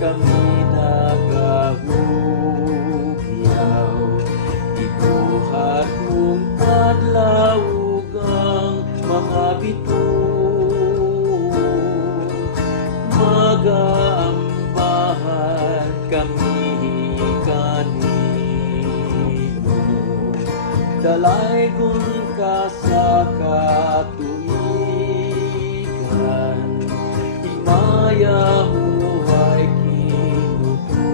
kami nagahugyaw. Ibuhat mong adlaw ang mga bituon, magaambahan kami kanimo. Dalaygon ka sa katuigan, himaya huway kinutuban.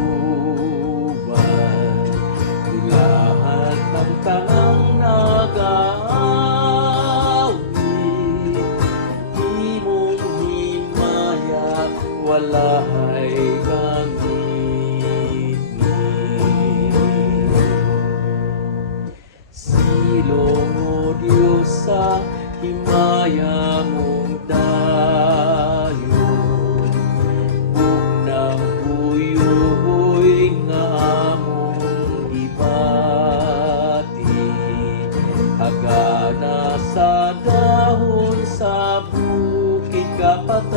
Tulahan ng tanang nag-aawit, imong himaya walahay gangit ni. Silong o Diyos sa himaya mong dayon, bugnang buyoy nga among ibati. Hagana sa dahon sa bukid kapatagan,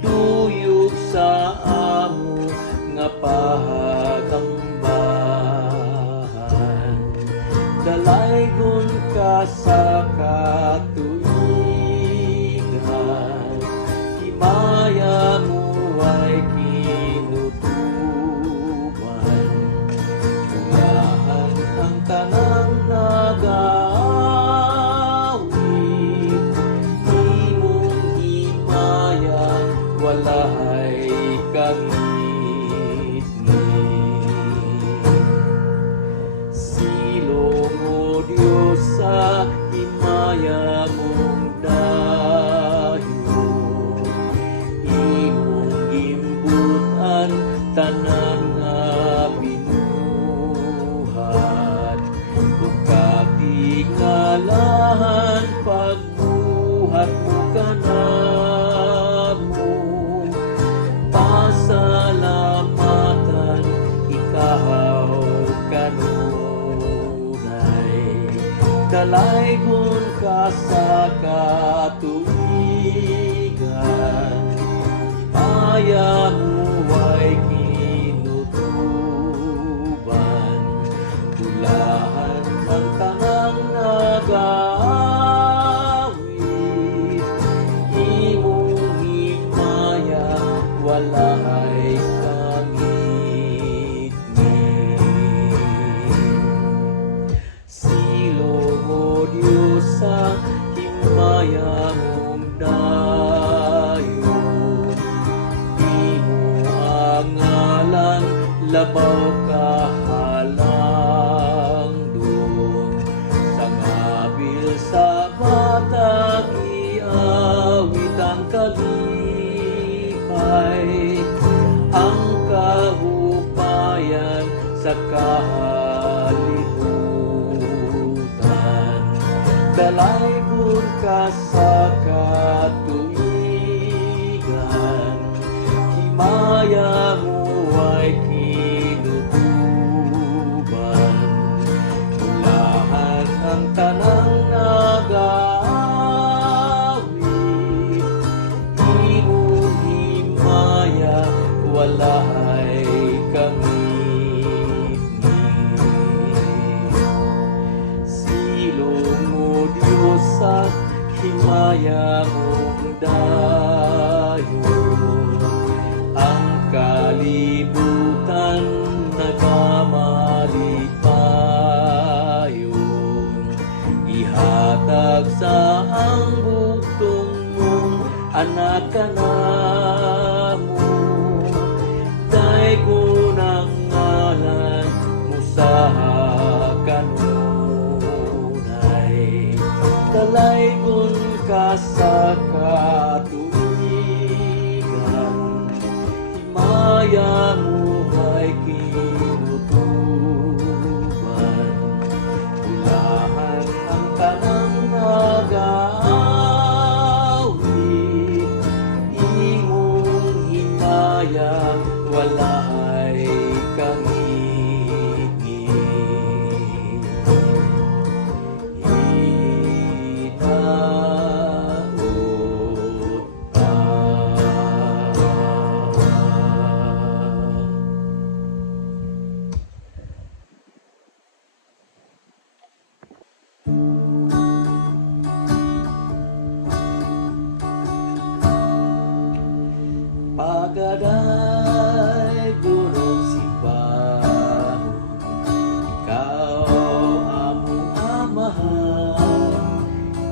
duyog sa amo nga pahagambahan. Dalaygon ka sa katuigan, himaya mo ay kinutuban. Tulahan ang tanang nag-aawit, imong himaya walahay kangit ni. Silong o Diyos sa himaya mong dayon, imong gimbutan tanan nga binuhat. Ug katingalahan pagbuhat mo kanamo, pasalamatan ikaw kanunay. Dalaygon ka sa katuigan, himaya mo ay kinutuban. Tulahan ang tanang nag-aawit, imong himaya walahay kangit ni. Silong o Diyos sa himaya mong dayon, imo ang ngalan labaw kahalangdon. Sa ngabil sa matag iawit ang kalipay, ang kahupayan sa kahalibutan. Dalaygon ka sa katuigan, himaya mo ay kinutuban. Tulahan ang tanang nag-aawit, imong himaya walahay kangit ni. Silong o Diyos sa himaya mong dayon, ang kalibutan nagamalipayon. Ihatag sa ang bugtong mong anak kanamo, daygon ang ngalan mo sa kanunay. Dalaygon ka sa katuigan, himaya mo ay kinutuban. Tulahan ang tanang nag-aawit, imong himaya walahay kangit ni. Itaot pa Pagaday gurong simbahon, ikaw among amahan,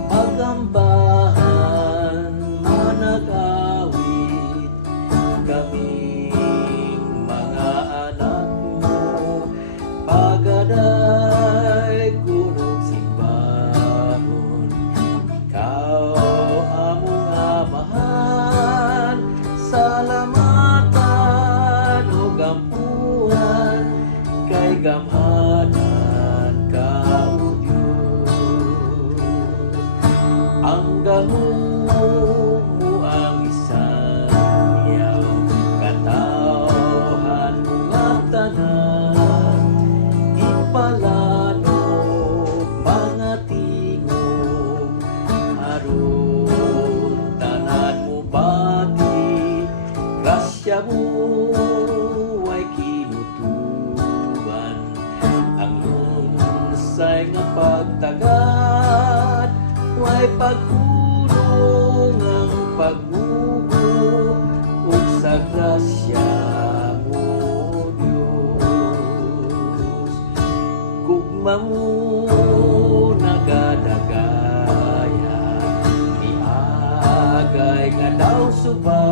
magambahan, manag-awit, kaming mga anak mo. Pagaday gurong simbahon, ikaw among amahan, salamatan o gampuan, kay gamhanan ka o Diyos. Ang gahom mo ang isang yaw, katawhan mo nga tanan, ipalano mga tingog, aron tanan mo bati, grasya mo ay kinutuban, ang lunsay nga pagtagad, way paghulong ang pagbubo, ug sa grasya mo Diyos. Gugma mo nagadagaya, niagay nga daw suba,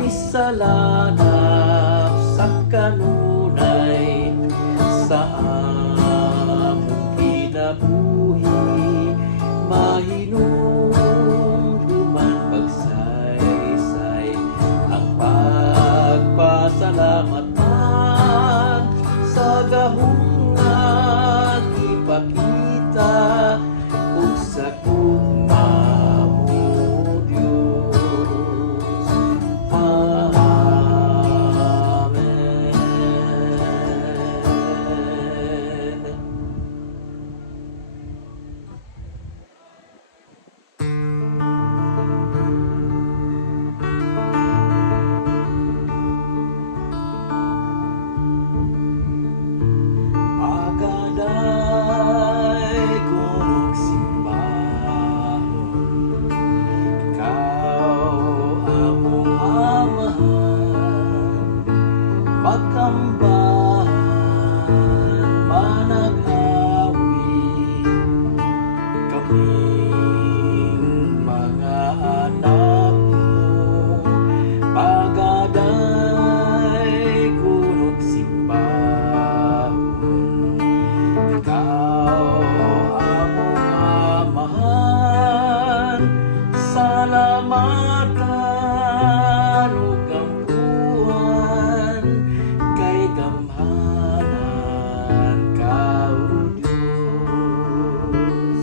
misalanap sa kanunay, sa among kinabuhi, mahinumduman pagsaysay, ang pagpasalamatan sa gahong nga ipakita, ug sa gugma mo Diyos. Amen. Pagaday gurong simbahon, ikaw among amahan, magambahan, manag-awit, kaming mga anak mo. Pagaday gurong simbahon, ikaw among amahan, salamatan o gampuan, kay gamhanan ka o Diyos.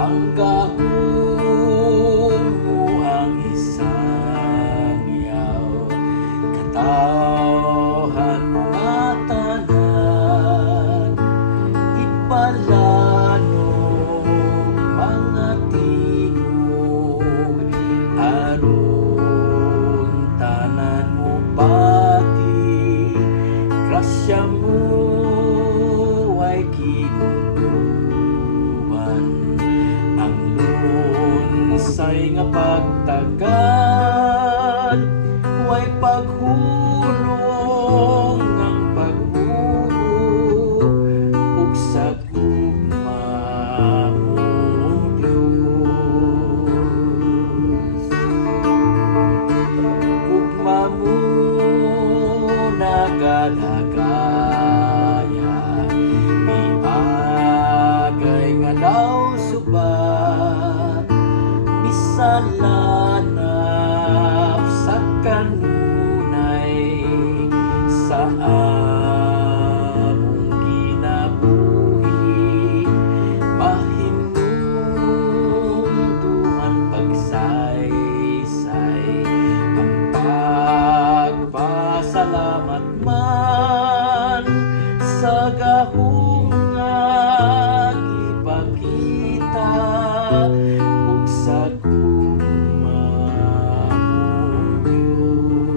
Ang gahom mo ang isang yaw, katawhan mo nga tanan, ipalano mga tingog, aron tanan mo pati, grasya mo ay kinutuban, ang lunsay nga pagtagad, way paghulong ang pagbubo, ug sa gugma mo Diyos. Gugma mo nagadagaya, niagay nga daw suba, misalanap sa kanunay, sa among kinabuhi, mahinumduman pagsaysay, ang pagpasalamat man sa gahong nga ipakita, ug sa gugma mo Diyos.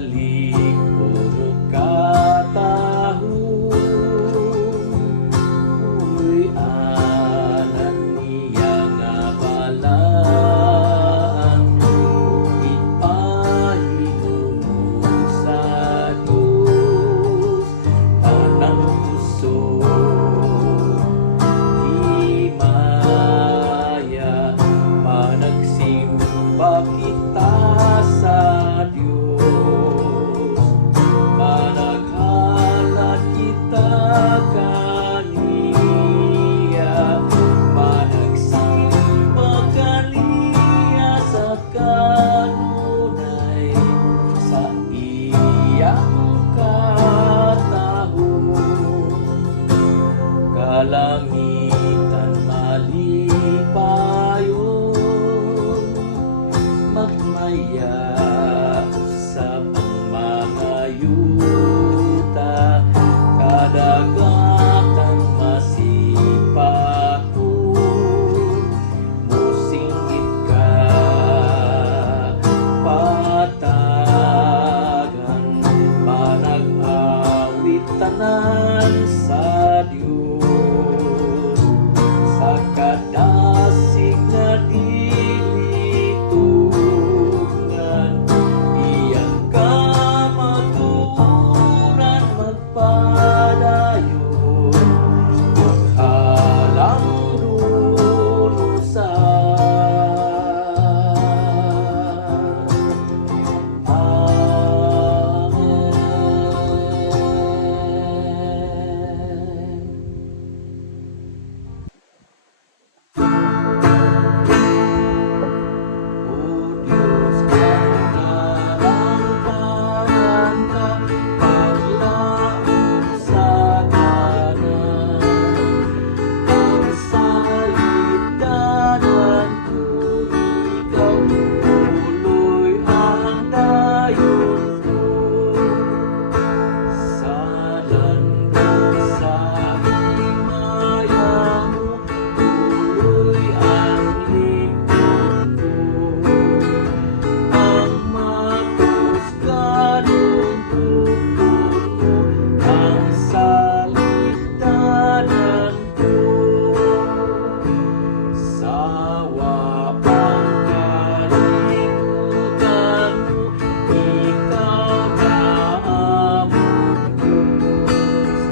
puro katahon, uy anan niya nga balaan, ugit pahinumong sa Dios, tanang puso himaya, managsimba kita sa Dios, managhalad kita kaniya, managsimba kaniya sa kanunay, sa iyang katahon. Kalangitan malipayon, magmaya usab ang mga yuta, kadagatan masipakon, musinggit ka patagan, manag-awit tanan sa Dios, sa kadasig nga dilitungan, iyang kamatuoran magpadayon, alang lunusan. Amen. O Diyos, kalangparan ka, paglaom sa kanan, ang salitanan ko ikaw, tuloy ang dayon ko, sa landang sa himaya mo, tuloy ang lingkod ko, ang matusganong tupon mo, ang salitanan ko, sa wapang kalikutan mo, ikaw na among Diyos,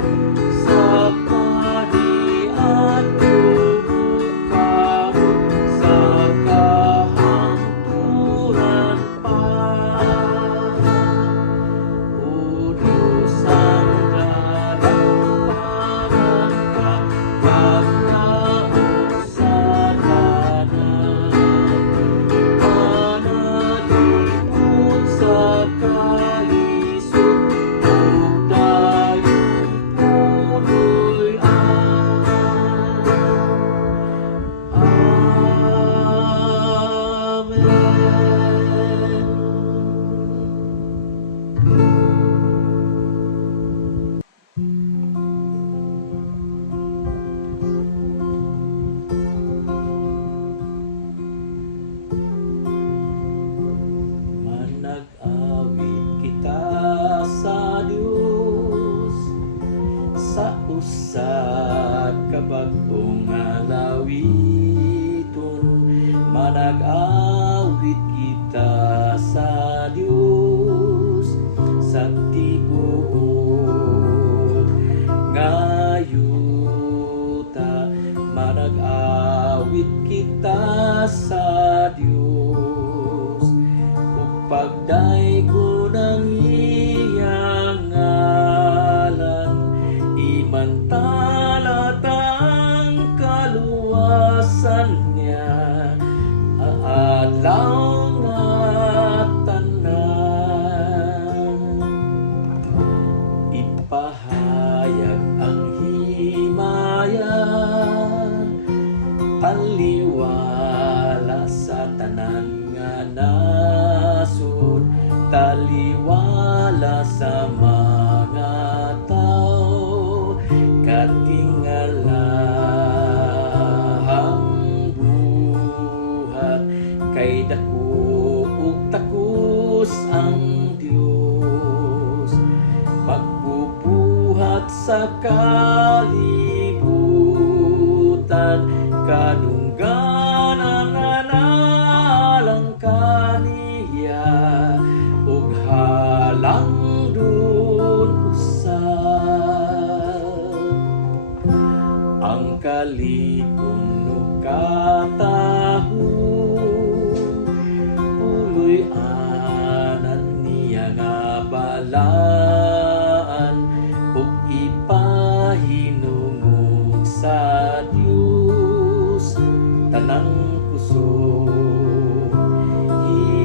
sa paniat bukahon, sa kahangturan pa. O Diyos, ang kalangparan ka, paglaom sa kanan, panalipod sa kaisod, ug dayon punoy ang. Manag-awit kita sa Dios, sa usad kabag-ong alawiton, manag-awit kita sa Dios, sa tibuok ngayuta, manag-awit kita sa Dios, ug pagdaygo ng iyang ngalan, imantalatang kaluwasan niya, aadlaw nga tanan, ipahayag ang himaya, taliwala sa tanan nga nasud, taliwala sa mga tao, katingalahang buhat, kay dako ug takus ang Dios. sa kalibutan, kadungganan nga nalang kaniya ug halang dun usab. Ang kalikong katahon uloy anan niya nga balaan ug ipahinungog sa Dios tanang puso.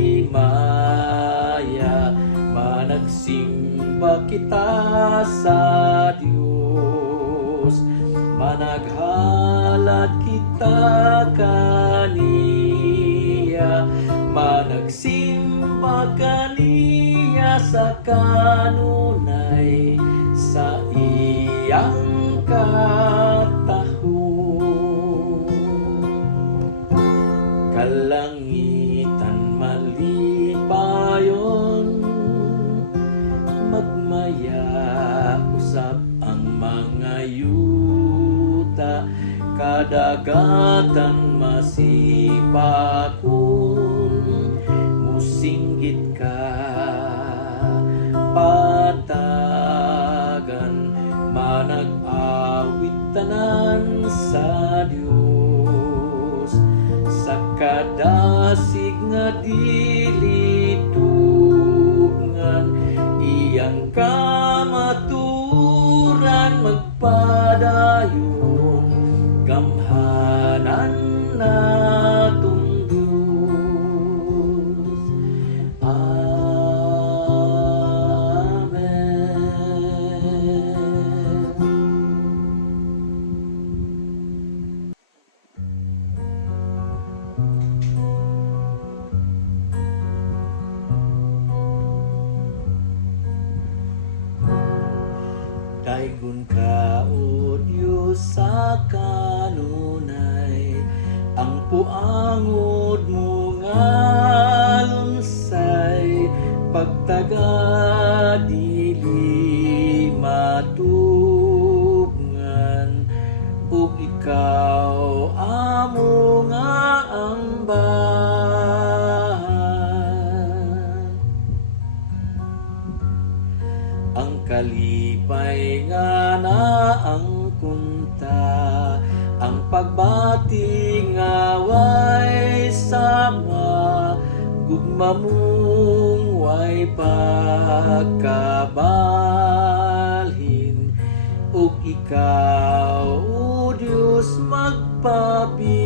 Himaya managsimba kita sa Dios, managhalad kita kaniya, managsimba kaniya sa kanunay sa iyang katahon. Kalangitan malipayon, magmaya usab ang mga yuta, kadagatan masipakon, musinggit ka patagan, manag-awit tanan sa Dios, sa kadasig nga dili tugngan, iyang kamaturan magpadayon, gamhanan natong Diyos. Amen. Daigon ka, O Diyos, sa kanunay, ang puangod mo nga lunsay, pagtaga dili matubngan, ug ikaw amo nga ambahan. Ang kalipay nga na ang kunta, ang pagbati nga way sama, gugma mong way pagkabalhin, ug ikaw, O Diyos, magpabilin.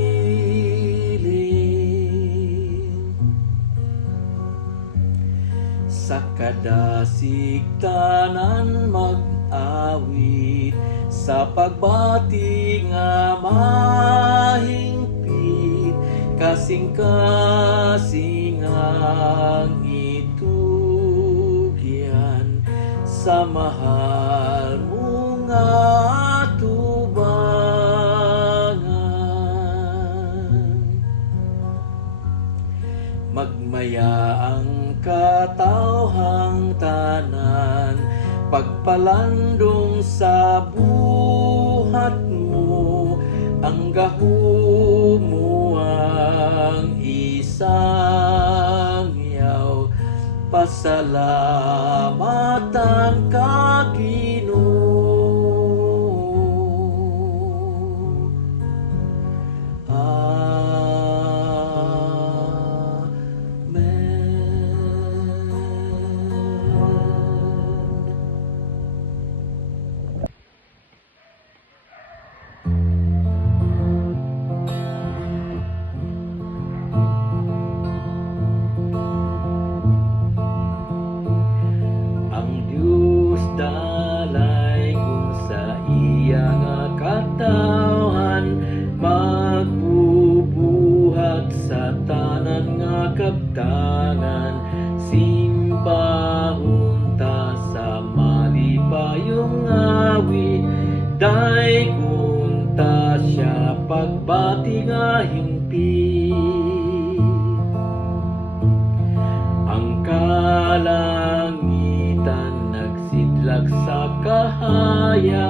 Sa kadasig tanan mag-awit, sa pagbati nga mahingpit, kasing-kasing ang itugyan, sa mahal mo nga tubangan. Magmaya ang katawhang tanan, pagpalandong sa buhat mo, ang gahumo ang isang yaw, pasalamatan ka Ginoo. Dalay kung sa iya nga katawhan, magbubuhat sa tanan nga kabtangan, simbahon ta sa malipayong awit, daykon ta siya pagbati nga hingpit. Ang kalangitan nagsidlag sa kahaya,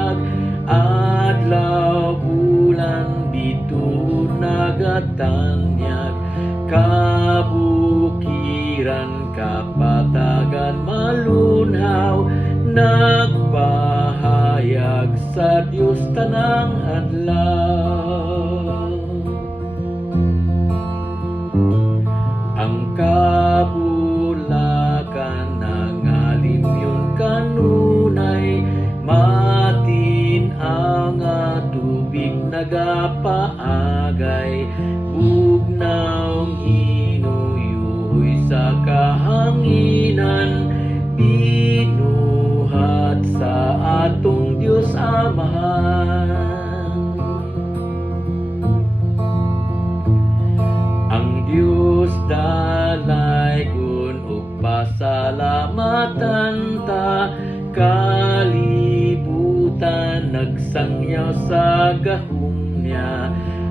kabukiran, kapatagan, malunhaw, nagpahayag sa Dios tanang adlaw. Ang kabulakan nangalim yun kanunay, matin ang tubig nagapaagay, bugnaw hinuyuy sa kahanginan, binuhat sa atong Dios Amahan. Ang Dios dalaygon ug pasalamatan ta, kalibutan nagsangyaw sa gahom niya,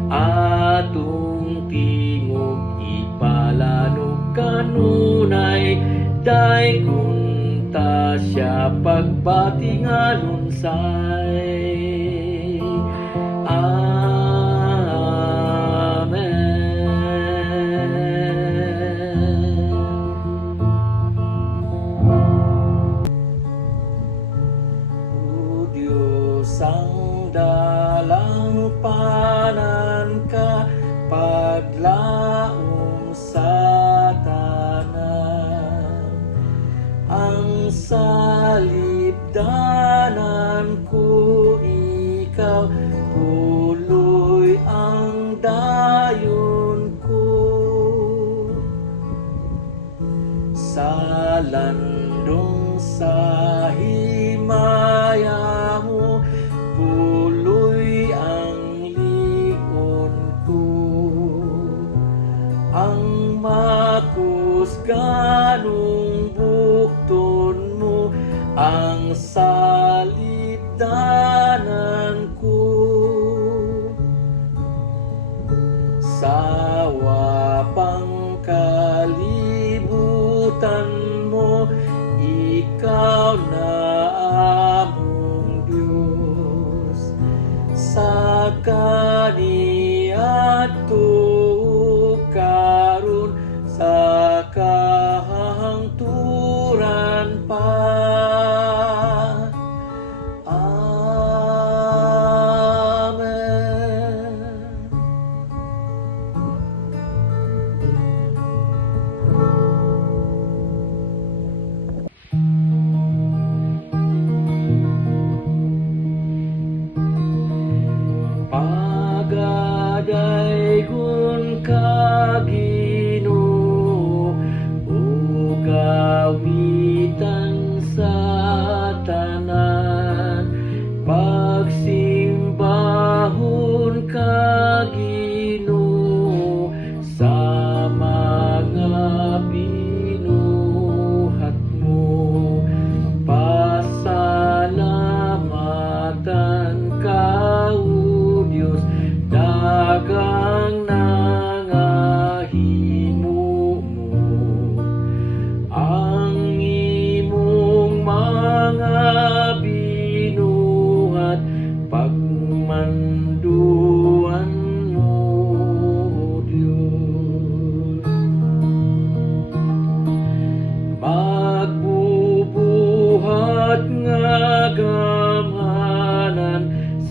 atong tingog ipalanog kanunay, daygon ta siya pagbati nga lunsay. Sang dalang panan ka, paglaom sa tanan, ang salibdanan ko ikaw, tuloy ang dayon ko, sa landong sa himaya mo, tuloy ang ligon ko, ang makusganong bukton mo, ang salibdanan ko, sawa pang kalibutan mo, ikaw na among Diyos, sa kaniadto karon, sa kahangturan pa. Amen. Pagadaygon ka Ginoo, ug kawitan sa tanan, pagsimbahon ka Ginoo, sa mga binuhat mo, pasalamatan ka o Dios, dagang nangahimo mo, ang imong mga binuhat, pagmanduan mo Dios. Magbubuhat nga gamhanan,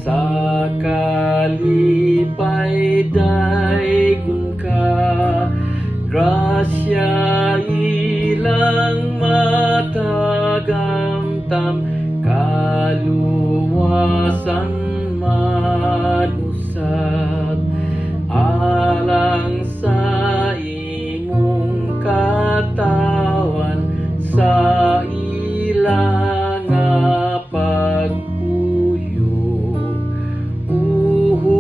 sa kalipay daygon ka, grasya ilang matagamtam, kaluwasan manusap, alang sa imong katawan, sa ilang nga pagpuyo, uhupungang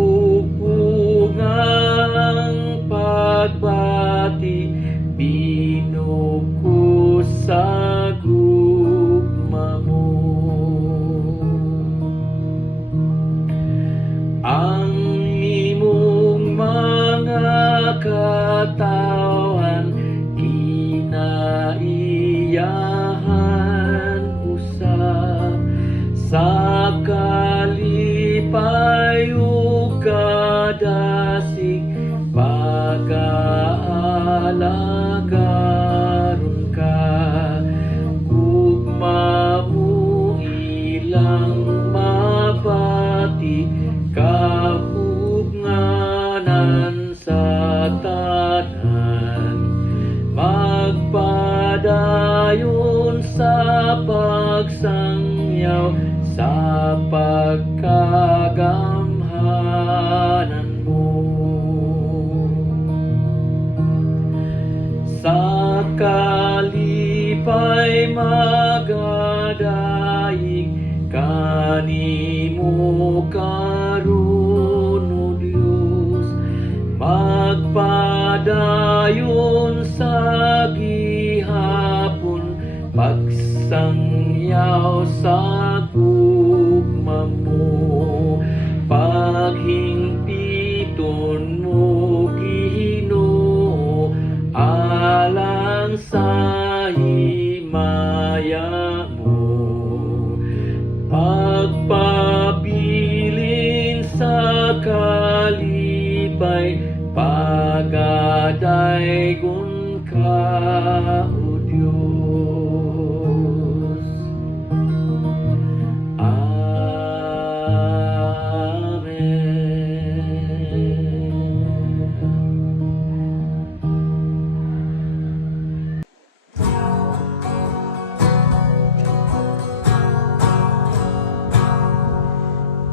pagbati, binuko sa gugma mo. Ang imong mga katawan, kinaiyahan usab, sa kalipay ug kadasig, pag alagaron ka, gugma mo ilang mabati, kahugnanan sa tanan, magpadayon sa pagsangyaw sa pagkagamhanan mo. Sa kalipay magadaig kanimo karon, O Dios, magpadayon sa gihapon, pagsangyaw sa gugma mo, paghingpiton mo Ginoo, alang sa himaya mo, pagpabilin sa kalipay, pagadaygon ka, O Diyos. Amen.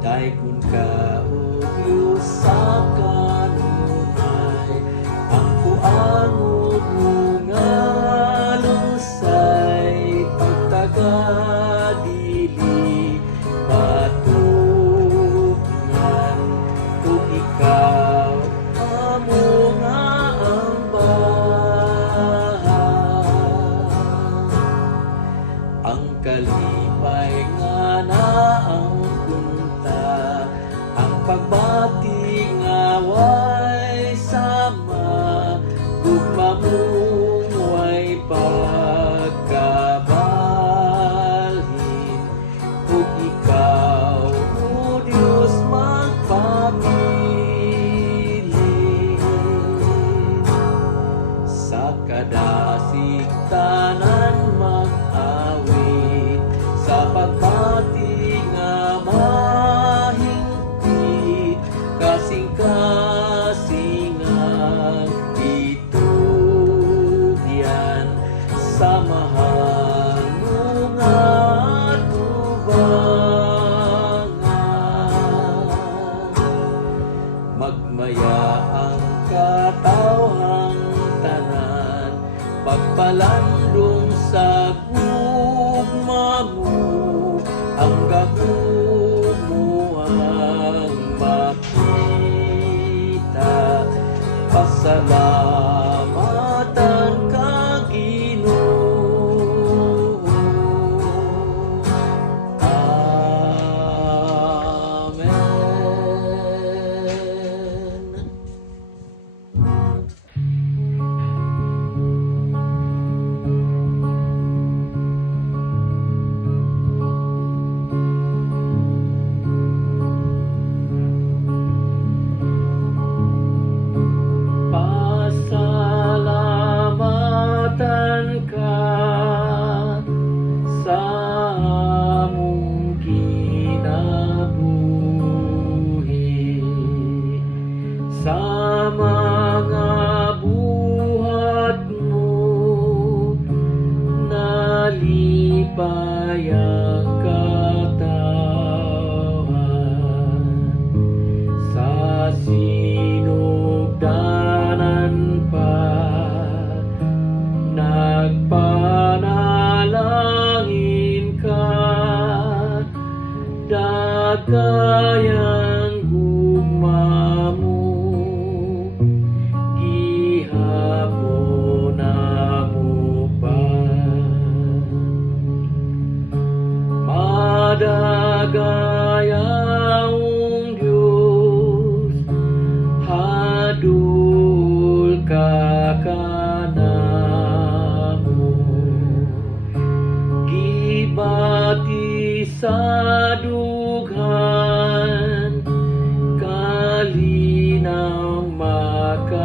Daikon ka, O Diyos, sa kanunay, ang kuangod mo nga lusay, pagtagadili, patugnan, kung ikaw amo nga ang bahan. Ang kalipay nga na ang punta, ang pagbati nga way sama, gugma mong way pagkabalhin, kung ikaw, O Diyos, magpabilin. Sa kadasig tanan mag-awit, sa pagbati nga mahingpit, kasing-kasingang itugyan, samahan mo nga tubangan. Magmaya ang katawhang tanan, pagpalandong sa gugma mo, ang gagumuhang makita, pasalamatan ka Ginoo. Amen. Pasalamatan ka sa among kinabuhi, sa mga buhat mo, nalipay ang katawan, sa sinugdanan pa, nagpanalangin ka, dagayang gugma mo, gihapon na mo pa. Madagayang Diyos, hadul ka kanamo, gibati sa dughan, kalinaw makalipa.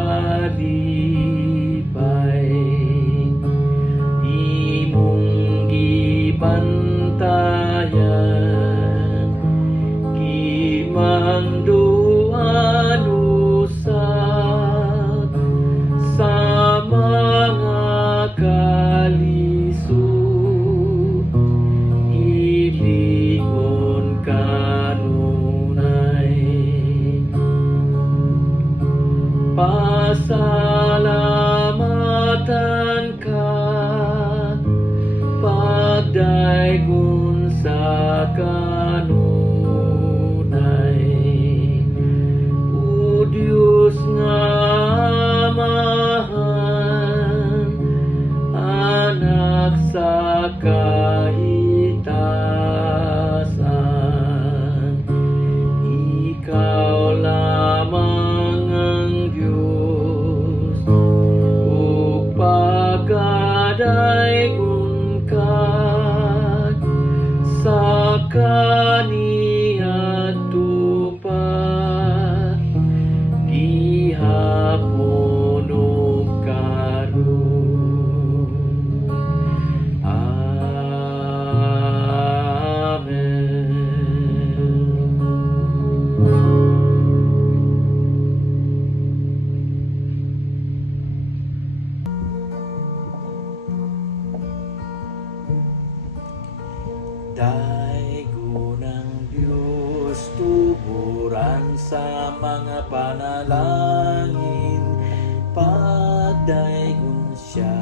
daygon sa kanunay. O Diyos nga amahan, anak sa kahitasan, ikaw lamang ang Diyos, ug pagkadaygon ka sa kaniadto pa, gihapon ug karon. Daygon ang Diyos, tuburan sa mga panalangin. Pagdaygon siya,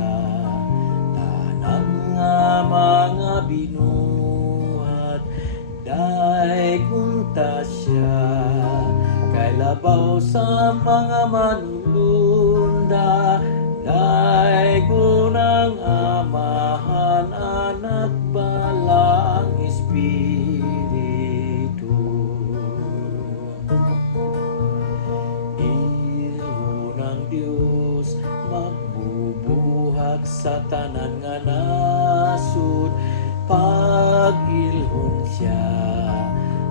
tanan nga mga binuhat. Daygon ta siya, kay labaw sa mga manulunda. Daygon ang amahan, anak bala ang Espiritu. Ilo ng Diyos magbubuhat sa tanan nga nasud. Pag-ilhon siya,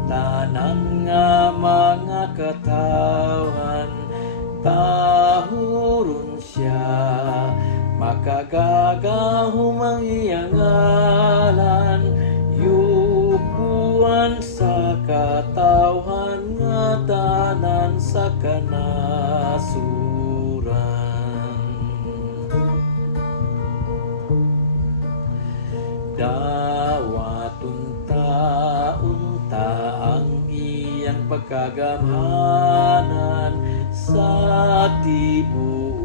tanan nga mga katawhan. Tahuron siya, makagagahom ang iyang ngalan. Yukuan sa katawhan nga tanan sa kanasuran. Dawaton taunta ang iyang pagkagamhanan sa tibuok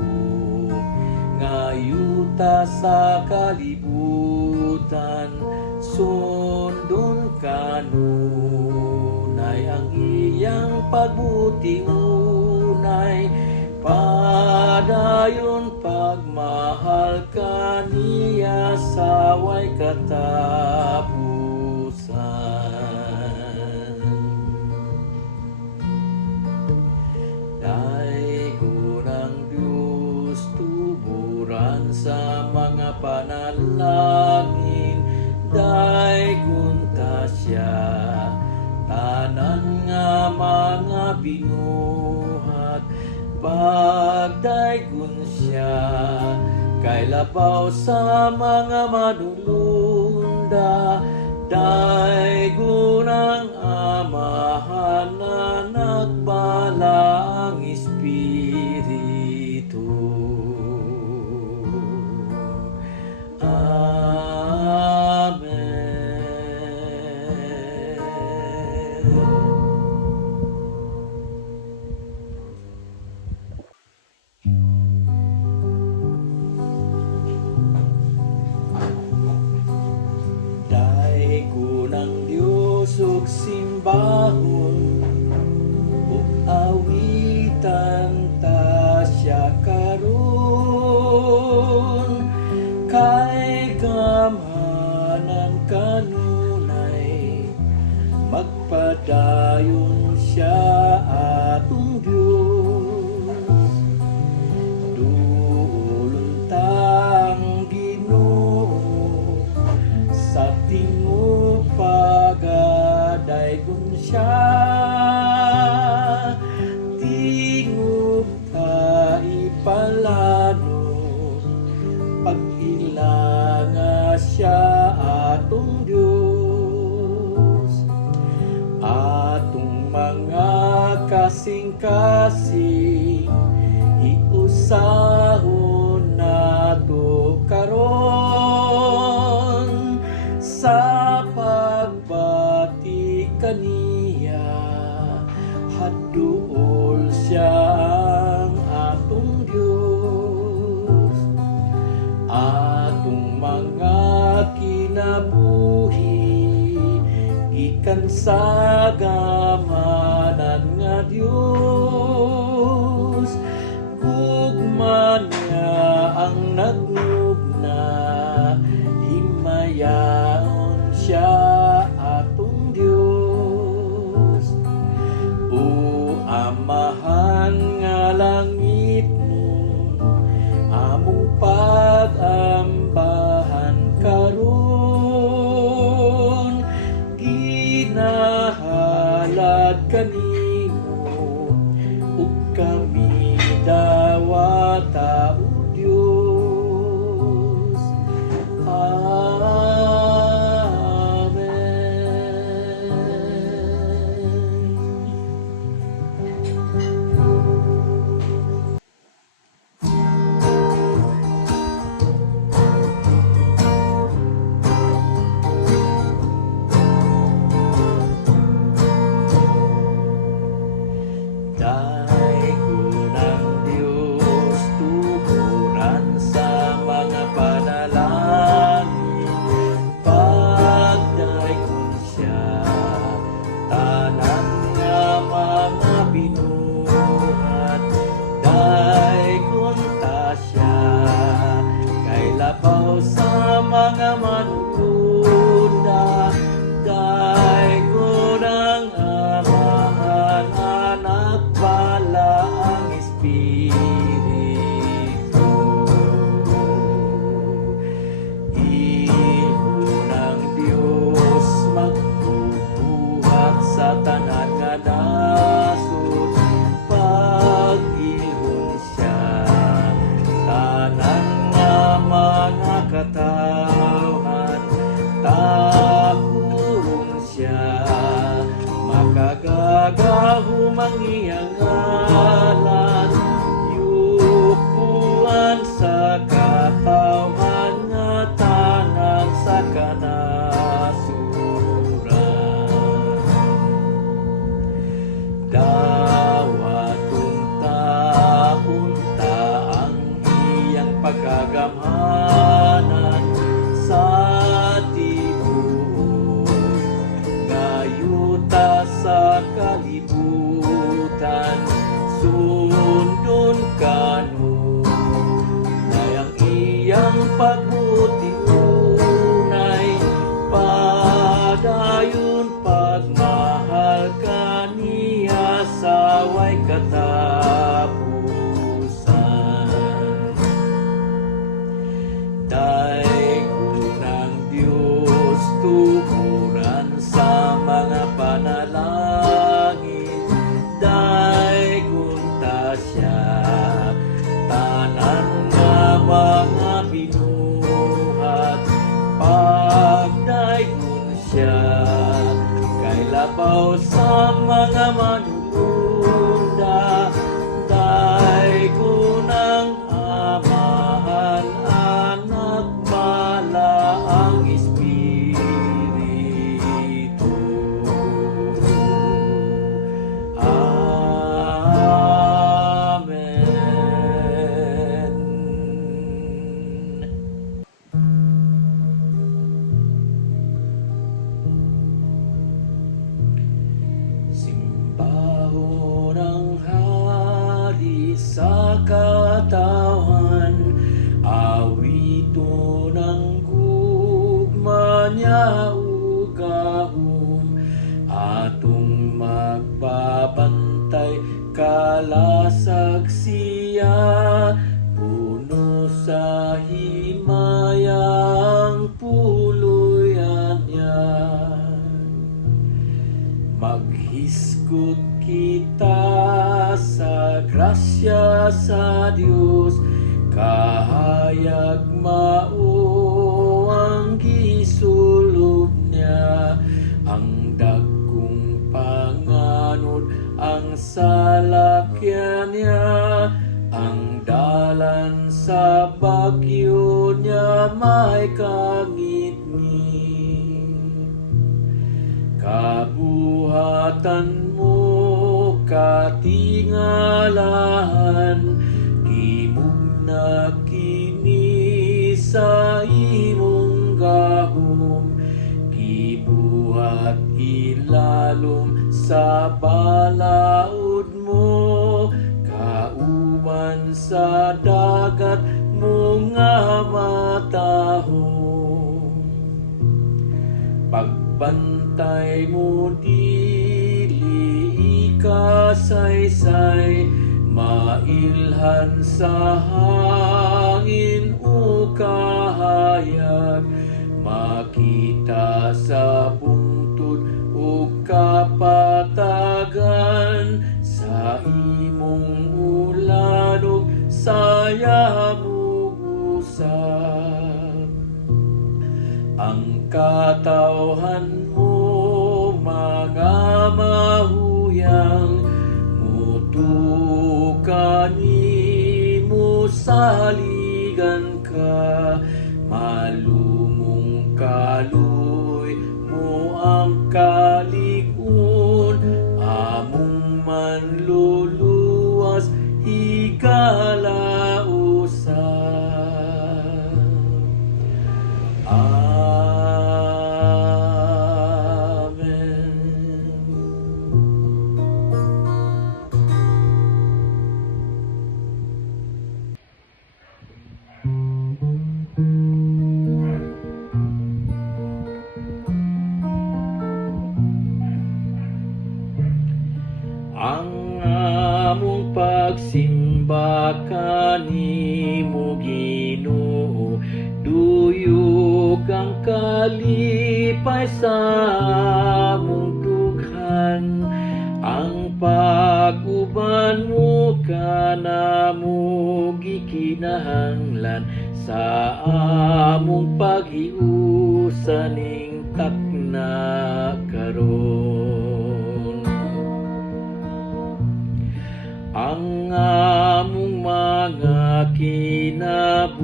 nga yuta sa kalibutan. Sundon kanunay ang iyang pagbuti unay, padayon pagmahal kaniya sa way katapusan. Daygon ang Diyos, tuburan sa mga panalangin. Daygon ta siya, tanan nga mga binuhat. Pagdaygon siya, kay labaw sa mga manulunda. Daygon ang amahan, anak bala ang Espiritu. Daygon ang Diyos ug simbahon, ug awitan ta siya karon. Kay gamhanan kanunay, magpadayon siya atong Diyos. Duolon tang Ginoo sa tingog pagadaygon siya. Tingog ta ipalano, pag-ilanga siya atong Diyos. Atong mga kasing-kasing, iusahon nato karon. Sa pagbati kaniya, hadduol siya ang atong Diyos. Atong mga kinabuhi, sa gamanan nga Dios, gugma niya ang nagugna, himayaon siya atong Dios. O Amahan nga langit mo, among pag-ambahan karon, ginahalad kanimo ug kami dawata o Dios. Daig ng Diyos, tuguran sa mga panalangin, pagdaikon siya, tanan nga mga binuhat, daikon ta siya, kay labaw sa mga manununa, daikon ang Amahan, anak pala ang Espiritu. Ihon ng Diyos magbubuhat sa tanan nga nasud, pag-ihon siya, tanan nga mga katawhan, tahon siya, makagagahom ang iyang ngalan, yupuan sa katawhan nga tanan sa kanasuran. Dawaton taon-ta ang iyang pagkagamhanan sa tibuok, gayuta sa kalibutan, sundon kanu, na ang iyang pagbuti unay, padayon pagmahal kaniya sa way katapusan. Daig ng Diyos, tuguran sa mga panalangin, daigon ta siya, tanan nga mga binuhat, pagdaigon siya, kay labaw sa mga manununda, daigon ang Amahan, anak pala ang Espiritu. Amen. Simbahon ang hari sa katawan, awito ng gugma niya ugahom, atong magbabantay kalasag siya, puno sa himayang puluyan niya. Maghiskot kita sa grasya sa Dios, kahayag mao ang gisulod niya, ang dagkong panganod ang salakyan niya, ang dalan sa bagyo niya may kangit-ngit. Kabuhatan mo katingalahan, kimug na kini sa imong gahom, gibuhat at ilalom sa balaod mo, kauban sa dagat mo nga matahong. Pagbantay mo dili ikasaysay, mailhan sa hangin o kahayag, makita sa bungtod o kapatagan, sa imong ulanog saya mo usab. Ang katawhan mo mga mahuyang, muto kanimo saligan ka, malumong kaluy mo ang kalig-on, among manluluwas higala usab. Ang among pagsimba kanimo Ginoo, duyog ang kalipay sa among dughan. Ang pag-uban mo kanamo gikinahanglan, sa among paghiusa ning takna karon. Ang among mga kinabuhi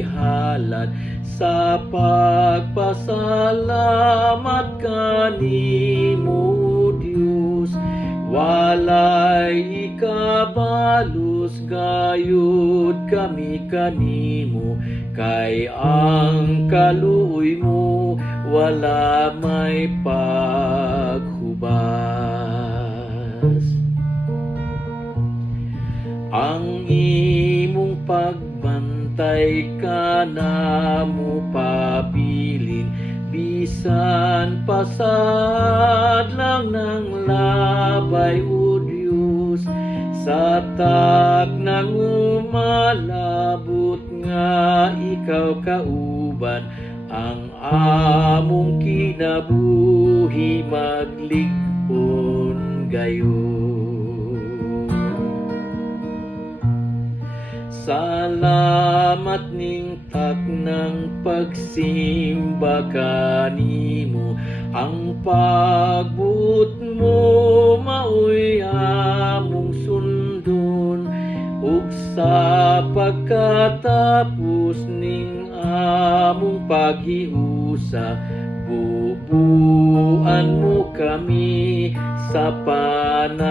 ihalad, sa pagpasalamat kanimo Dios. Walay ikabalos gayud kami kanimo, kay ang kaluoy mo wala may paghubas. Ang imong pagbantay kanamo pabilin, bisan pasad lang ng labay o Diyos, sa taknang umalabot nga ikaw kauban, ang among kinabuhi maglig-on gayon. Salamat ning taknang pagsimba kanimo, ang pagbuot mo maoy among sundon, ug sa pagkatapos ning among paghiusa, bubuan mo kami sa panalangin